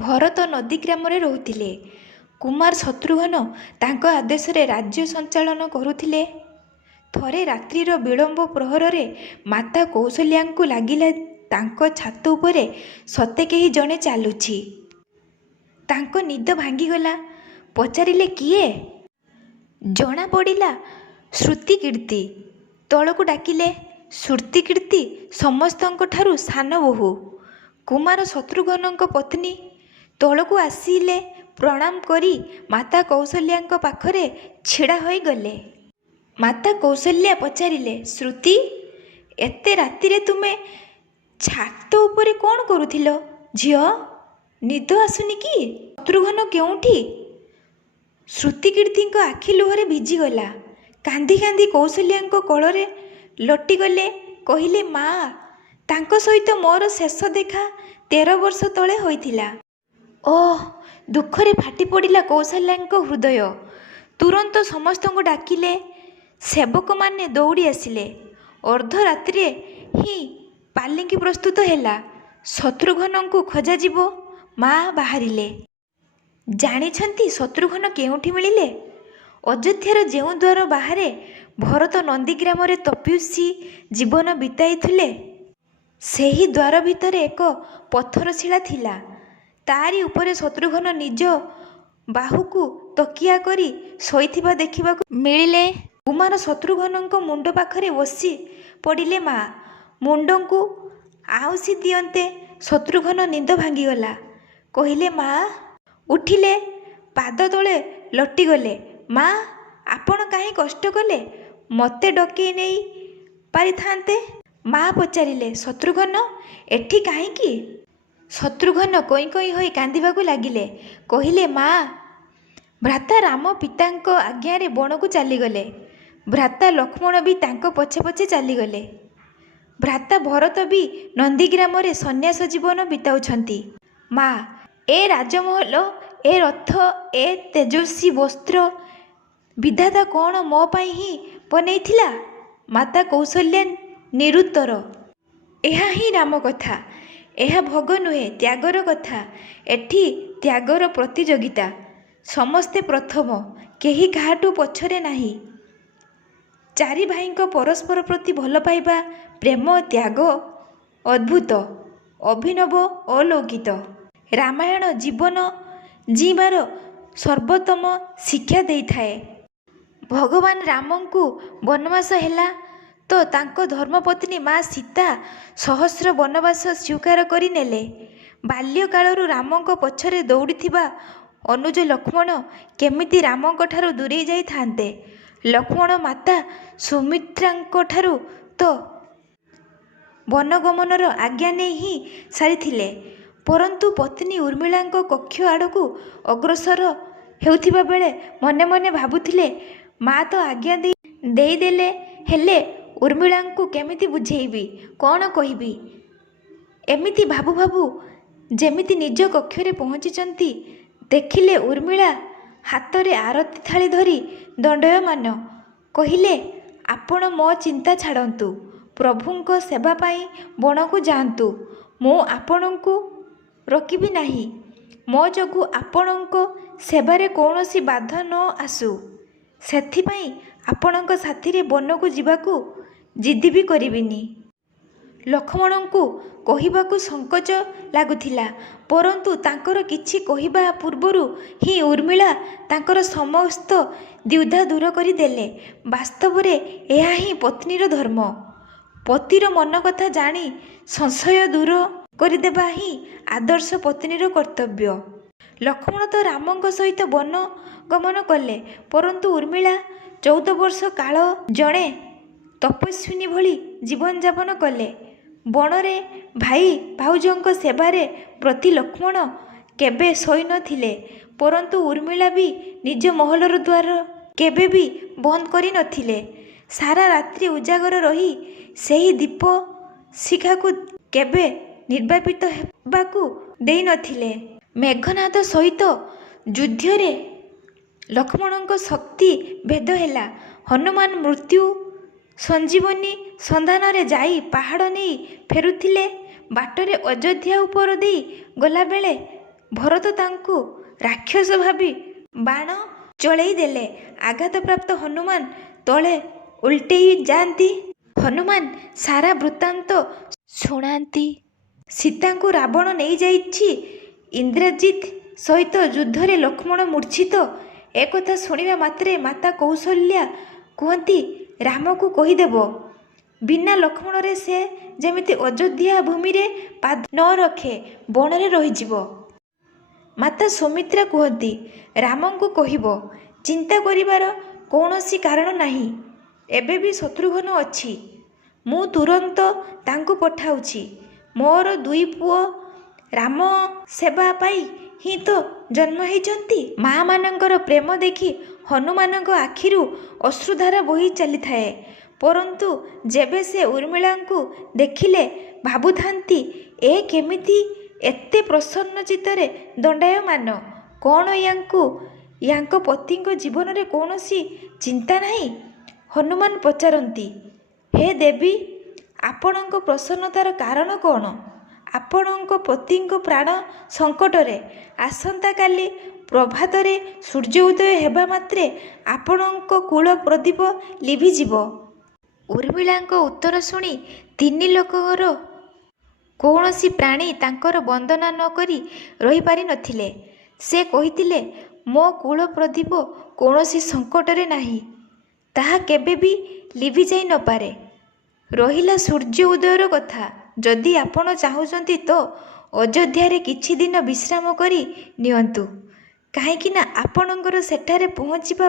ଭରତ ନନ୍ଦୀଗ୍ରାମରେ ରହୁଥିଲେ। କୁମାର ଶତ୍ରୁଘ୍ନ ତାଙ୍କ ଆଦେଶରେ ରାଜ୍ୟ ସଞ୍ଚାଳନ କରୁଥିଲେ। ଥରେ ରାତ୍ରିର ବିଳମ୍ବ ପ୍ରହରରେ ମାତା କୌଶଲ୍ୟାଙ୍କୁ ଲାଗିଲା ତାଙ୍କ ଛାତ ଉପରେ ସତେ କେହି ଜଣେ ଚାଲୁଛି। ତାଙ୍କ ନିଦ ଭାଙ୍ଗିଗଲା। ପଚାରିଲେ, କିଏ? ଜଣାପଡ଼ିଲା ଶ୍ରୁତିକୀର୍ତ୍ତି। ତଳକୁ ଡାକିଲେ। ଶ୍ରୁତିକୀର୍ତ୍ତି ସମସ୍ତଙ୍କଠାରୁ ସାନ ବୋହୂ, କୁମାର ଶତ୍ରୁଘ୍ନଙ୍କ ପତ୍ନୀ। ତଳକୁ ଆସିଲେ। ପ୍ରଣାମ କରି ମାତା କୌଶଲ୍ୟାଙ୍କ ପାଖରେ ଛିଡ଼ା ହୋଇଗଲେ। ମାତା କୌଶଲ୍ୟା ପଚାରିଲେ, ଶ୍ରୁତି, ଏତେ ରାତିରେ ତୁମେ ଛାତ ଉପରେ କ'ଣ କରୁଥିଲ? ଝିଅ, ନିଦ ଆସୁନି କି? ଶତ୍ରୁଘ୍ନ କେଉଁଠି? ଶ୍ରୁତିକୀର୍ତ୍ତିଙ୍କ ଆଖି ଲୁହରେ ଭିଜିଗଲା। କାନ୍ଦି କାନ୍ଦି କୌଶଲ୍ୟାଙ୍କ କୋଳରେ ଲୋଟିଗଲେ। କହିଲେ, ମା, ତାଙ୍କ ସହିତ ମୋର ଶେଷ ଦେଖା 13 ବର୍ଷ ତଳେ ହୋଇଥିଲା। ଓଃ! ଦୁଃଖରେ ଫାଟି ପଡ଼ିଲା କୌଶଲ୍ୟାଙ୍କ ହୃଦୟ। ତୁରନ୍ତ ସମସ୍ତଙ୍କୁ ଡାକିଲେ। ସେବକମାନେ ଦୌଡ଼ି ଆସିଲେ। ଅର୍ଦ୍ଧରାତ୍ରିରେ ହିଁ ପାଲିଙ୍କି ପ୍ରସ୍ତୁତ ହେଲା। ଶତ୍ରୁଘ୍ନଙ୍କୁ ଖୋଜାଯିବ। ମା ବାହାରିଲେ। ଜାଣିଛନ୍ତି ଶତ୍ରୁଘ୍ନ କେଉଁଠି ମିଳିଲେ? ଅଯୋଧ୍ୟାର ଯେଉଁ ଦ୍ୱାର ବାହାରେ ଭରତ ନନ୍ଦୀଗ୍ରାମରେ ତପସ୍ୱୀ ଜୀବନ ବିତାଇଥିଲେ, ସେହି ଦ୍ୱାର ଭିତରେ ଏକ ପଥର ଶିଳା ଥିଲା। ତାରି ଉପରେ ଶତ୍ରୁଘ୍ନ ନିଜ ବାହୁକୁ ତକିଆ କରି ଶୋଇଥିବା ଦେଖିବାକୁ ମିଳିଲେ। କୁମାର ଶତ୍ରୁଘ୍ନଙ୍କ ମୁଣ୍ଡ ପାଖରେ ବସି ପଡ଼ିଲେ। ମା ମୁଣ୍ଡକୁ ଆଉଁସି ଦିଅନ୍ତେ। ଶତ୍ରୁଘ୍ନ ନିଦ ଭାଙ୍ଗିଗଲା। କହିଲେ, ମା। ଉଠିଲେ। ପାଦ ତଳେ ଲୋଟିଗଲେ। ମା, ଆପଣ କାହିଁ କଷ୍ଟ କଲେ? ମୋତେ ଡକେଇ ନେଇ ପାରିଥାନ୍ତେ। ମା ପଚାରିଲେ, ଶତ୍ରୁଘ୍ନ ଏଠି କାହିଁକି? ଶତ୍ରୁଘ୍ନ କଇଁ କଇଁ ହୋଇ କାନ୍ଦିବାକୁ ଲାଗିଲେ। କହିଲେ, ମା, ଭ୍ରାତା ରାମ ପିତାଙ୍କ ଆଜ୍ଞାରେ ବଣକୁ ଚାଲିଗଲେ। ଭ୍ରାତା ଲକ୍ଷ୍ମଣ ବି ତାଙ୍କ ପଛେ ପଛେ ଚାଲିଗଲେ। ଭ୍ରାତା ଭରତ ବି ନନ୍ଦୀଗ୍ରାମରେ ସନ୍ନ୍ୟାସ ଜୀବନ ବିତାଉଛନ୍ତି। ମା, ଏ ରାଜମହଲ, ଏ ରଥ, ଏ ତେଜସ୍ୱୀ ବସ୍ତ୍ର ବିଧାତା କ'ଣ ମୋ ପାଇଁ ହିଁ ବନେଇଥିଲା? ମାତା କୌଶଲ୍ୟା ନିରୁତ୍ତର। ଏହା ହିଁ ରାମ କଥା। ଏହା ଭୋଗ ନୁହେଁ, ତ୍ୟାଗର କଥା। ଏଠି ତ୍ୟାଗର ପ୍ରତିଯୋଗିତା। ସମସ୍ତେ ପ୍ରଥମ, କେହି କାହାଠୁ ପଛରେ ନାହିଁ। ଚାରି ଭାଇଙ୍କ ପରସ୍ପର ପ୍ରତି ଭଲ ପାଇବା, ପ୍ରେମ, ତ୍ୟାଗ ଅଦ୍ଭୁତ, ଅଭିନବ, ଅଲୌକିକ। ରାମାୟଣ ଜୀବନ ଜୀଇଁବାର ସର୍ବୋତ୍ତମ ଶିକ୍ଷା ଦେଇଥାଏ। ଭଗବାନ ରାମଙ୍କୁ ବନବାସ ହେଲା ତ ତାଙ୍କ ଧର୍ମପତ୍ନୀ ମା ସୀତା ସହସ୍ର ବନବାସ ସ୍ୱୀକାର କରି ନେଲେ। ବାଲ୍ୟକାଳରୁ ରାମଙ୍କ ପଛରେ ଦୌଡ଼ିଥିବା ଅନୁଜ ଲକ୍ଷ୍ମଣ କେମିତି ରାମଙ୍କଠାରୁ ଦୂରେଇ ଯାଇଥାନ୍ତେ? ଲକ୍ଷ୍ମଣ ମାତା ସୁମିତ୍ରାଙ୍କଠାରୁ ତ ବନଗମନର ଆଜ୍ଞା ନେଇ ହିଁ ସାରିଥିଲେ। ପରନ୍ତୁ ପତ୍ନୀ ଉର୍ମିଳାଙ୍କ କକ୍ଷ ଆଡ଼କୁ ଅଗ୍ରସର ହେଉଥିବା ବେଳେ ମନେ ମନେ ଭାବୁଥିଲେ, ମା ତ ଆଜ୍ଞା ଦେଇଦେଲେ, ହେଲେ ଉର୍ମିଳାଙ୍କୁ କେମିତି ବୁଝେଇବି, କ'ଣ କହିବି? ଏମିତି ଭାବୁ ଭାବୁ ଯେମିତି ନିଜ କକ୍ଷରେ ପହଞ୍ଚିଛନ୍ତି, ଦେଖିଲେ ଉର୍ମିଳା ହାତରେ ଆରତି ଥାଳି ଧରି ଦଣ୍ଡାୟମାନ। କହିଲେ, ଆପଣ ମୋ ଚିନ୍ତା ଛାଡ଼ନ୍ତୁ, ପ୍ରଭୁଙ୍କ ସେବା ପାଇଁ ବଣକୁ ଯାଆନ୍ତୁ। ମୁଁ ଆପଣଙ୍କୁ ରୋକିବି ନାହିଁ। ମୋ ଯୋଗୁଁ ଆପଣଙ୍କ ସେବାରେ କୌଣସି ବାଧା ନ ଆସୁ, ସେଥିପାଇଁ ଆପଣଙ୍କ ସାଥିରେ ବନକୁ ଯିବାକୁ ଜିଦ୍ ବି କରିବିନି। ଲକ୍ଷ୍ମଣଙ୍କୁ କହିବାକୁ ସଂକୋଚ ଲାଗୁଥିଲା, ପରନ୍ତୁ ତାଙ୍କର କିଛି କହିବା ପୂର୍ବରୁ ହିଁ ଉର୍ମିଳା ତାଙ୍କର ସମସ୍ତ ଦ୍ୱିଧା ଦୂର କରିଦେଲେ। ବାସ୍ତବରେ ଏହା ହିଁ ପତ୍ନୀର ଧର୍ମ। ପତିର ମନ କଥା ଜାଣି ସଂଶୟ ଦୂର କରିଦେବା ହିଁ ଆଦର୍ଶ ପତ୍ନୀର କର୍ତ୍ତବ୍ୟ। ଲକ୍ଷ୍ମଣ ତ ରାମଙ୍କ ସହିତ ବନ ଗମନ କଲେ, ପରନ୍ତୁ ଉର୍ମିଳା 14 ବର୍ଷ କାଳ ଜଣେ ତପସ୍ୱିନୀ ଭଳି ଜୀବନଯାପନ କଲେ। ବଣରେ ଭାଇ ଭାଉଜଙ୍କ ସେବାରେ ବ୍ରତୀ ଲକ୍ଷ୍ମଣ କେବେ ଶୋଇ ନଥିଲେ, ପରନ୍ତୁ ଉର୍ମିଳା ବି ନିଜ ମହଲର ଦ୍ୱାର କେବେ ବି ବନ୍ଦ କରି ନଥିଲେ। ସାରା ରାତ୍ରି ଉଜାଗର ରହି ସେହି ଦୀପ ଶିଖାକୁ କେବେ ନିର୍ବାପିତ ହେବାକୁ ଦେଇ ନଥିଲେ। ମେଘନାଦ ସହିତ ଯୁଦ୍ଧରେ ଲକ୍ଷ୍ମଣଙ୍କ ଶକ୍ତି ଭେଦ ହେଲା। ହନୁମାନ ମୃତ୍ୟୁ ସଞ୍ଜୀବନୀ ସନ୍ଧାନରେ ଯାଇ ପାହାଡ଼ ନେଇ ଫେରୁଥିଲେ। ବାଟରେ ଅଯୋଧ୍ୟା ଉପର ଦେଇ ଗଲାବେଳେ ଭରତ ତାଙ୍କୁ ରାକ୍ଷସ ଭାବି ବାଣ ଚଳେଇ ଦେଲେ। ଆଘାତପ୍ରାପ୍ତ ହନୁମାନ ତଳେ ଓଲଟେଇ ଯାଆନ୍ତି। ହନୁମାନ ସାରା ବୃତ୍ତାନ୍ତ ଶୁଣାନ୍ତି। ସୀତାଙ୍କୁ ରାବଣ ନେଇଯାଇଛି। ଇନ୍ଦ୍ରଜିତ୍ ସହିତ ଯୁଦ୍ଧରେ ଲକ୍ଷ୍ମଣ ମୂର୍ଚ୍ଛିତ। ଏକଥା ଶୁଣିବା ମାତ୍ରେ ମାତା କୌଶଲ୍ୟା କୁହନ୍ତି, ରାମକୁ କହିଦେବ ବିନା ଲକ୍ଷ୍ମଣରେ ସେ ଯେମିତି ଅଯୋଧ୍ୟା ଭୂମିରେ ପାଦ ନ ରଖେ, ବଣରେ ରହିଯିବ। ମାତା ସୁମିତ୍ରା କୁହନ୍ତି, ରାମଙ୍କୁ କହିବ, ଚିନ୍ତା କରିବାର କୌଣସି କାରଣ ନାହିଁ। ଏବେ ବି ଶତ୍ରୁଘ୍ନ ଅଛି। ମୁଁ ତୁରନ୍ତ ତାଙ୍କୁ ପଠାଉଛି। ମୋର 2 ପୁଅ ରାମ ସେବା ପାଇଁ ହିଁ ତ ଜନ୍ମ ହେଇଛନ୍ତି। ମାଆମାନଙ୍କର ପ୍ରେମ ଦେଖି ହନୁମାନଙ୍କ ଆଖିରୁ ଅଶ୍ରୁଧାରା ବୋହି ଚାଲିଥାଏ। ପରନ୍ତୁ ଯେବେ ସେ ଉର୍ମିଳାଙ୍କୁ ଦେଖିଲେ ଭାବୁଥାନ୍ତି, ଏ କେମିତି ଏତେ ପ୍ରସନ୍ନ ଚିତ୍ତରେ ଦଣ୍ଡାୟମାନ? କ'ଣ ୟାଙ୍କ ପତିଙ୍କ ଜୀବନରେ କୌଣସି ଚିନ୍ତା ନାହିଁ? ହନୁମାନ ପଚାରନ୍ତି, ହେ ଦେବୀ, ଆପଣଙ୍କ ପ୍ରସନ୍ନତାର କାରଣ କ'ଣ? ଆପଣଙ୍କ ପତିଙ୍କ ପ୍ରାଣ ସଙ୍କଟରେ। ଆସନ୍ତାକାଲି ପ୍ରଭାତରେ ସୂର୍ଯ୍ୟ ଉଦୟ ହେବା ମାତ୍ରେ ଆପଣଙ୍କ କୁଳ ପ୍ରଦୀପ ଲିଭିଯିବ। ଉର୍ମିଳାଙ୍କ ଉତ୍ତର ଶୁଣି 3 ଲୋକର କୌଣସି ପ୍ରାଣୀ ତାଙ୍କର ବନ୍ଦନା ନ କରି ରହିପାରି ନଥିଲେ। ସେ କହିଥିଲେ, ମୋ କୁଳ ପ୍ରଦୀପ କୌଣସି ସଙ୍କଟରେ ନାହିଁ। ତାହା କେବେ ବି ଲିଭିଯାଇ ନପାରେ। ରହିଲା ସୂର୍ଯ୍ୟ ଉଦୟର କଥା। ଯଦି ଆପଣ ଚାହୁଁଛନ୍ତି ତ ଅଯୋଧ୍ୟାରେ କିଛି ଦିନ ବିଶ୍ରାମ କରି ନିଅନ୍ତୁ। କାହିଁକିନା ଆପଣଙ୍କର ସେଠାରେ ପହଞ୍ଚିବା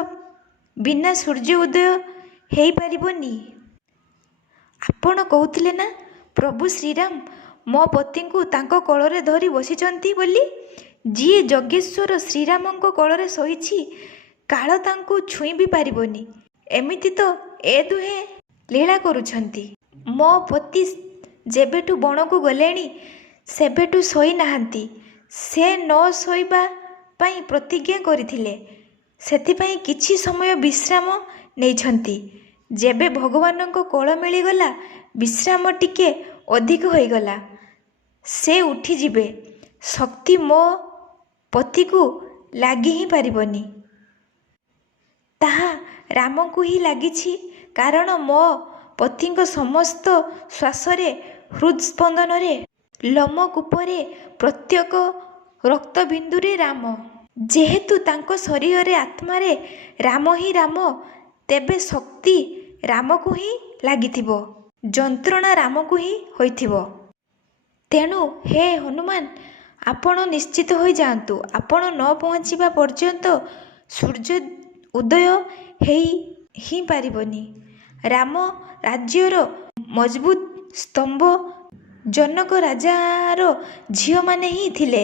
ବିନା ସୂର୍ଯ୍ୟ ଉଦୟ ହେଇପାରିବନି। ଆପଣ କହୁଥିଲେ ନା, ପ୍ରଭୁ ଶ୍ରୀରାମ ମୋ ପତିଙ୍କୁ ତାଙ୍କ କୋଳରେ ଧରି ବସିଛନ୍ତି ବୋଲି। ଯିଏ ଯଜ୍ଞେଶ୍ୱର ଶ୍ରୀରାମଙ୍କ କୋଳରେ ଶୋଇଛି, କାଳ ତାଙ୍କୁ ଛୁଇଁ ବି ପାରିବନି। ଏମିତି ତ ଏ ଦୁହେଁ ଲୀଳା କରୁଛନ୍ତି। ମୋ ପତି ଯେବେଠୁ ବଣକୁ ଗଲେଣି, ସେବେଠୁ ଶୋଇ ନାହାନ୍ତି। ସେ ନ ଶୋଇବା ପାଇଁ ପ୍ରତିଜ୍ଞା କରିଥିଲେ। ସେଥିପାଇଁ କିଛି ସମୟ ବିଶ୍ରାମ ନେଇଛନ୍ତି। ଯେବେ ଭଗବାନଙ୍କ କୋଳ ମିଳିଗଲା, ବିଶ୍ରାମ ଟିକେ ଅଧିକ ହୋଇଗଲା, ସେ ଉଠିଯିବେ। ଶକ୍ତି ମୋ ପତିକୁ ଲାଗି ହିଁ ପାରିବନି। ତାହା ରାମକୁ ହିଁ ଲାଗିଛି। କାରଣ ମୋ ପତିଙ୍କ ସମସ୍ତ ଶ୍ୱାସରେ, ହୃତ୍ସ୍ପନ୍ଦନରେ, ଲୋମକୂପରେ, ପ୍ରତ୍ୟେକ ରକ୍ତବିନ୍ଦୁରେ ରାମ। ଯେହେତୁ ତାଙ୍କ ଶରୀରରେ, ଆତ୍ମାରେ ରାମ ହିଁ ରାମ, ତେବେ ଶକ୍ତି ରାମକୁ ହିଁ ଲାଗିଥିବ। ଯନ୍ତ୍ରଣା ରାମକୁ ହିଁ ହୋଇଥିବ। ତେଣୁ ହେ ହନୁମାନ, ଆପଣ ନିଶ୍ଚିତ ହୋଇଯାଆନ୍ତୁ। ଆପଣ ନ ପହଞ୍ଚିବା ପର୍ଯ୍ୟନ୍ତ ସୂର୍ଯ୍ୟ ଉଦୟ ହେଇ ହିଁ ପାରିବନି। ରାମ ରାଜ୍ୟର ମଜବୁତ ସ୍ତମ୍ଭ ଜନକ ରାଜାର ଝିଅମାନେ ହିଁ ଥିଲେ।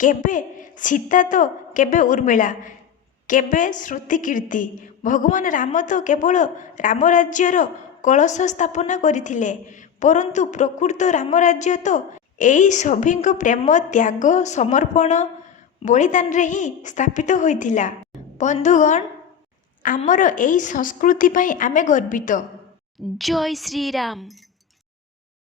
କେବେ ସୀତା ତ କେବେ ଉର୍ମିଳା, କେବେ ଶ୍ରୁତିକୀର୍ତ୍ତି। ଭଗବାନ ରାମ ତ କେବଳ ରାମରାଜ୍ୟର କଳସ ସ୍ଥାପନା କରିଥିଲେ। ପରନ୍ତୁ ପ୍ରକୃତ ରାମରାଜ୍ୟ ତ ଏଇ ସଭିଙ୍କ ପ୍ରେମ, ତ୍ୟାଗ, ସମର୍ପଣ, ବଳିଦାନରେ ହିଁ ସ୍ଥାପିତ ହୋଇଥିଲା। ବନ୍ଧୁଗଣ, ଆମର ଏଇ ସଂସ୍କୃତି ପାଇଁ ଆମେ ଗର୍ବିତ। ଜୟ ଶ୍ରୀରାମ।